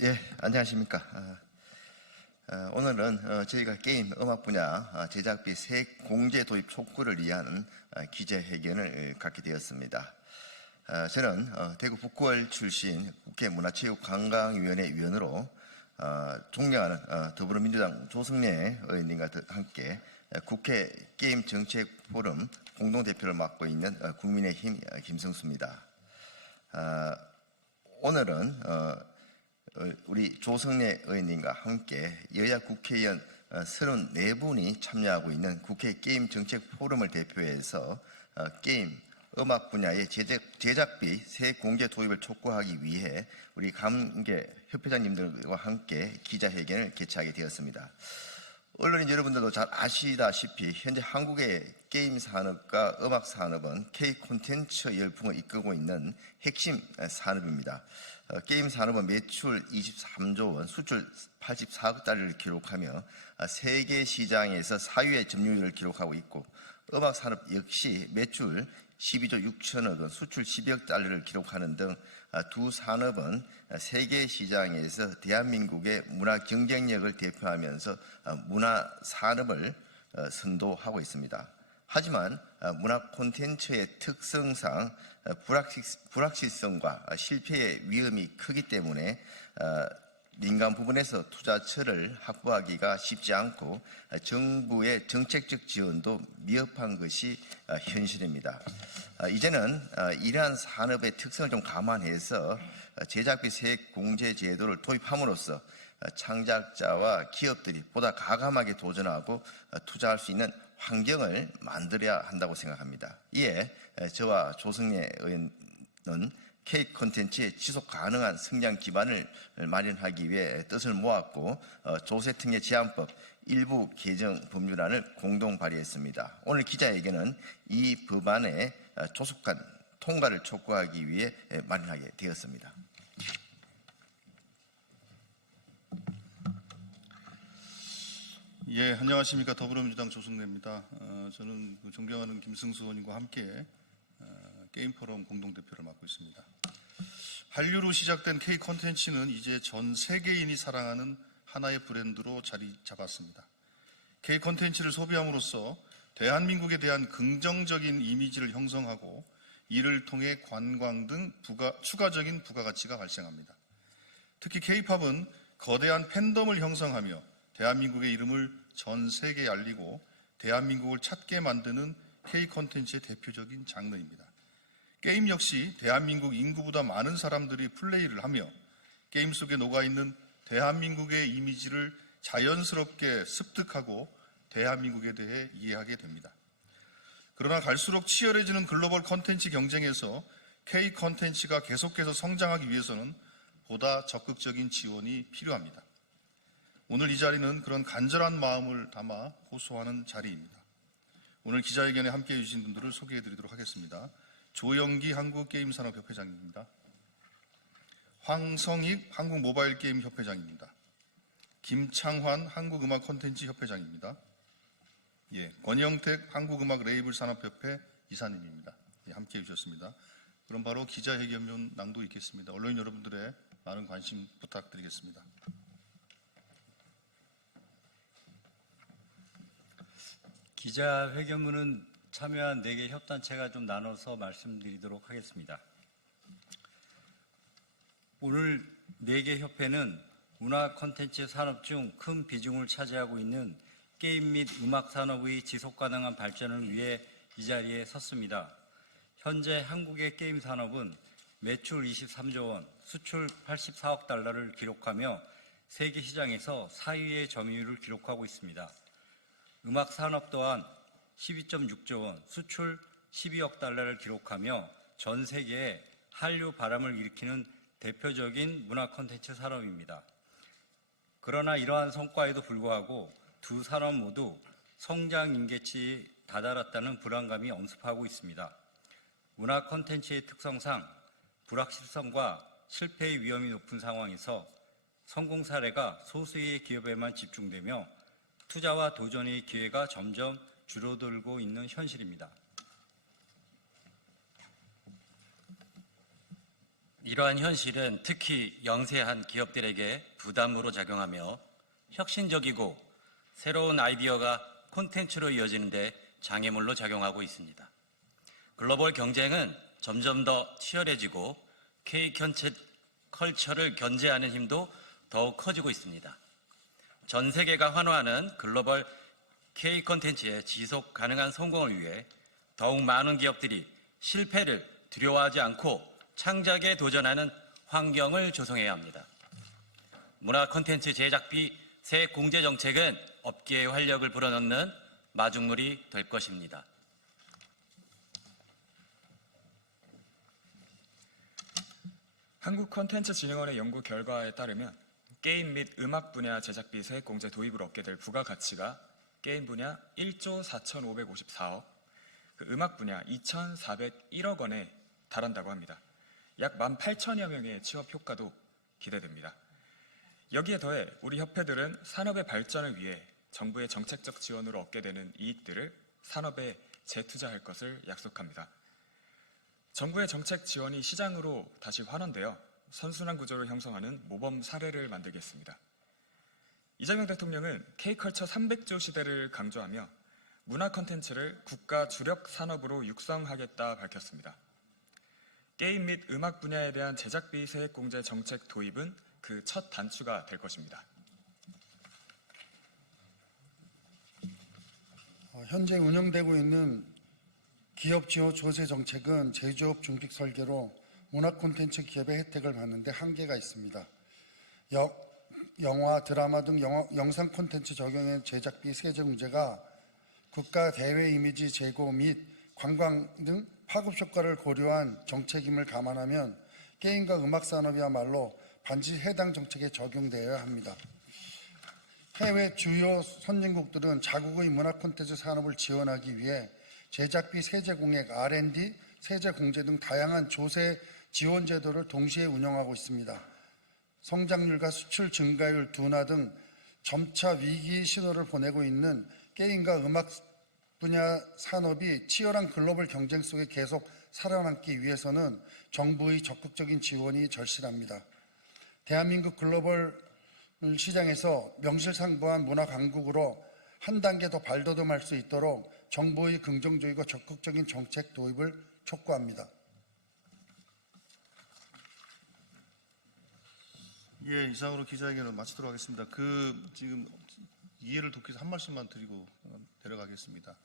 예, 안녕하십니까. 어, 어, 오늘은 어, 저희가 게임 음악 분야 어, 제작비 세액 공제 도입 촉구를 위한 어, 기자회견을 어, 갖게 되었습니다. 어, 저는 어, 대구 북구월 출신 국회 문화체육관광위원회 위원으로 어, 존경하는 어, 더불어민주당 조승래 의원님과 더- 함께 어, 국회 게임 정책 포럼 공동대표를 맡고 있는 어, 국민의힘 어, 김성수입니다. 어, 오늘은 우리 조성래 의원님과 함께 여야 국회의원 34분이 참여하고 있는 국회 게임 정책 포럼을 대표해서 어, 게임 음악 분야의 제작, 제작비 세액 공제 도입을 촉구하기 위해 우리 관계 협회장님들과 함께 기자회견을 개최하게 되었습니다. 언론인 여러분들도 잘 아시다시피 현재 한국의 게임 산업과 음악 산업은 K 콘텐츠 열풍을 이끌고 있는 핵심 산업입니다. 어, 게임 산업은 매출 23조 원, 수출 84억 달러를 기록하며 어, 세계 시장에서 4위의 점유율을 기록하고 있고 음악 산업 역시 매출 12조 6천억 원, 수출 12억 달러를 기록하는 등 두 산업은 세계 시장에서 대한민국의 문화 경쟁력을 대표하면서 어, 문화 산업을 어, 선도하고 있습니다. 하지만 어, 문화 콘텐츠의 특성상 어, 불확실- 불확실성과 실패의 위험이 크기 때문에 어, 민간 부분에서 투자처를 확보하기가 쉽지 않고 어, 정부의 정책적 지원도 미흡한 것이 어, 현실입니다. 어, 이제는 어, 이러한 산업의 특성을 좀 감안해서 어, 제작비 세액 공제 제도를 도입함으로써 어, 창작자와 기업들이 보다 가감하게 도전하고 어, 투자할 수 있는 환경을 만들어야 한다고 생각합니다. 이에 에, 저와 조승래 의원은 K 콘텐츠의 지속 가능한 성장 기반을 마련하기 위해 뜻을 모았고 어, 조세 특례 제한법 일부 개정 법률안을 공동 발의했습니다. 오늘 기자회견은 이 법안의 어, 조속한 통과를 촉구하기 위해 에, 마련하게 되었습니다. 예, 안녕하십니까. 더불어민주당 조승래입니다. 어, 저는 그 존경하는 김승수 의원님과 함께 어, 게임 포럼 공동대표를 맡고 있습니다. 한류로 시작된 K 콘텐츠는 이제 전 세계인이 사랑하는 하나의 브랜드로 자리 잡았습니다. K 콘텐츠를 소비함으로써 대한민국에 대한 긍정적인 이미지를 형성하고 이를 통해 관광 등 부가, 추가적인 부가가치가 발생합니다. 특히 K-팝은 거대한 팬덤을 형성하며 대한민국의 이름을 전 세계에 알리고 대한민국을 찾게 만드는 K 콘텐츠의 대표적인 장르입니다. 게임 역시 대한민국 인구보다 많은 사람들이 플레이를 하며 게임 속에 녹아있는 대한민국의 이미지를 자연스럽게 습득하고 대한민국에 대해 이해하게 됩니다. 그러나 갈수록 치열해지는 글로벌 콘텐츠 경쟁에서 K 콘텐츠가 계속해서 성장하기 위해서는 보다 적극적인 지원이 필요합니다. 오늘 이 자리는 그런 간절한 마음을 담아 호소하는 자리입니다. 오늘 기자회견에 함께 해 주신 분들을 소개해 드리도록 하겠습니다. 조영기 한국게임산업협회장입니다. 황성익 한국모바일게임협회장입니다. 김창환 한국음악콘텐츠협회장입니다. 예, 권영택 한국음악 레이블 산업협회 이사님입니다. 예, 함께 해주셨습니다. 그럼 바로 기자회견문 낭독 있겠습니다. 언론인 여러분들의 많은 관심 부탁드리겠습니다. 기자회견문은 참여한 4개 협단체가 좀 나눠서 말씀드리도록 하겠습니다. 오늘 4개 협회는 문화 콘텐츠 산업 중 큰 비중을 차지하고 있는 게임 및 음악 산업의 지속 가능한 발전을 위해 이 자리에 섰습니다. 현재 한국의 게임 산업은 매출 23조 원, 수출 84억 달러를 기록하며 세계 시장에서 4위의 점유율을 기록하고 있습니다. 음악 산업 또한 12.6조 원, 수출 12억 달러를 기록하며 전 세계에 한류 바람을 일으키는 대표적인 문화 콘텐츠 산업입니다. 그러나 이러한 성과에도 불구하고 두 산업 모두 성장 임계치에 다다랐다는 불안감이 엄습하고 있습니다. 문화 콘텐츠의 특성상 불확실성과 실패의 위험이 높은 상황에서 성공 사례가 소수의 기업에만 집중되며 투자와 도전의 기회가 점점 줄어들고 있는 현실입니다. 이러한 현실은 특히 영세한 기업들에게 부담으로 작용하며 혁신적이고 새로운 아이디어가 콘텐츠로 이어지는데 장애물로 작용하고 있습니다. 글로벌 경쟁은 점점 더 치열해지고 K 견체 컬처를 견제하는 힘도 더욱 커지고 있습니다. 전 세계가 환호하는 글로벌 K 콘텐츠의 지속 가능한 성공을 위해 더욱 많은 기업들이 실패를 두려워하지 않고 창작에 도전하는 환경을 조성해야 합니다. 문화 콘텐츠 제작비 세 공제 정책은 업계의 활력을 불어넣는 마중물이 될 것입니다. 한국 콘텐츠 진흥원의 연구 결과에 따르면 게임 및 음악 분야 제작비 세액 공제 도입으로 얻게 될 부가가치가 게임 분야 1조 4,554억, 그 음악 분야 2,401억 원에 달한다고 합니다. 약 18,000여 명의 취업 효과도 기대됩니다. 여기에 더해 우리 협회들은 산업의 발전을 위해 정부의 정책적 지원으로 얻게 되는 이익들을 산업에 재투자할 것을 약속합니다. 정부의 정책 지원이 시장으로 다시 환원되어 선순환 구조를 형성하는 모범 사례를 만들겠습니다. 이재명 대통령은 K컬처 300조 시대를 강조하며 문화 콘텐츠를 국가 주력 산업으로 육성하겠다 밝혔습니다. 게임 및 음악 분야에 대한 제작비 세액 공제 정책 도입은 그 첫 단추가 될 것입니다. 어, 현재 운영되고 있는 기업 지원 조세 정책은 제조업 중픽 설계로 문화 콘텐츠 기업의 혜택을 받는데 한계가 있습니다. 여- 영화, 드라마 등 영화- 영상 콘텐츠 적용의 제작비 세제 문제가 국가 대외 이미지 제고 및 관광 등 파급 효과를 고려한 정책임을 감안하면 게임과 음악 산업이야말로 반드시 해당 정책에 적용되어야 합니다. 해외 주요 선진국들은 자국의 문화 콘텐츠 산업을 지원하기 위해 제작비 세제 공액, R&D, 세제 공제 등 다양한 조세 지원 제도를 동시에 운영하고 있습니다. 성장률과 수출 증가율 둔화 등 점차 위기 신호를 보내고 있는 게임과 음악 분야 산업이 치열한 글로벌 경쟁 속에 계속 살아남기 위해서는 정부의 적극적인 지원이 절실합니다. 대한민국 글로벌 시장에서 명실상부한 문화 강국으로 한 단계 더 발돋움할 수 있도록 정부의 긍정적이고 적극적인 정책 도입을 촉구합니다. 예, 이상으로 기자회견을 마치도록 하겠습니다. 그 지금 이해를 돕기 위해서 한 말씀만 드리고 어, 데려가겠습니다.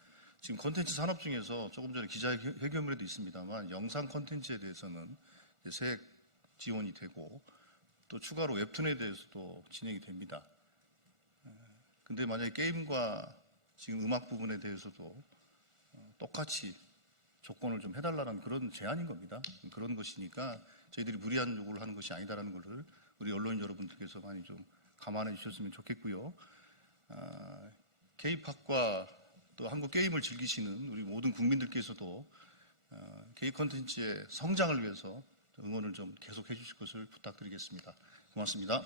지금 콘텐츠 산업 중에서 조금 전에 기자회견문에도 있습니다만 영상 콘텐츠에 대해서는 세액 지원이 되고 또 추가로 웹툰에 대해서도 진행이 됩니다. 에, 근데 만약에 게임과 지금 음악 부분에 대해서도 어, 똑같이 조건을 좀 해달라는 그런 제안인 겁니다. 그런 것이니까 저희들이 무리한 요구를 하는 것이 아니다라는 것을 우리 언론인 여러분들께서 많이 좀 감안해 주셨으면 좋겠고요. 아, K-팝과 또 한국 게임을 즐기시는 우리 모든 국민들께서도 어, K 콘텐츠의 성장을 위해서 응원을 좀 계속 해 주실 것을 부탁드리겠습니다. 고맙습니다.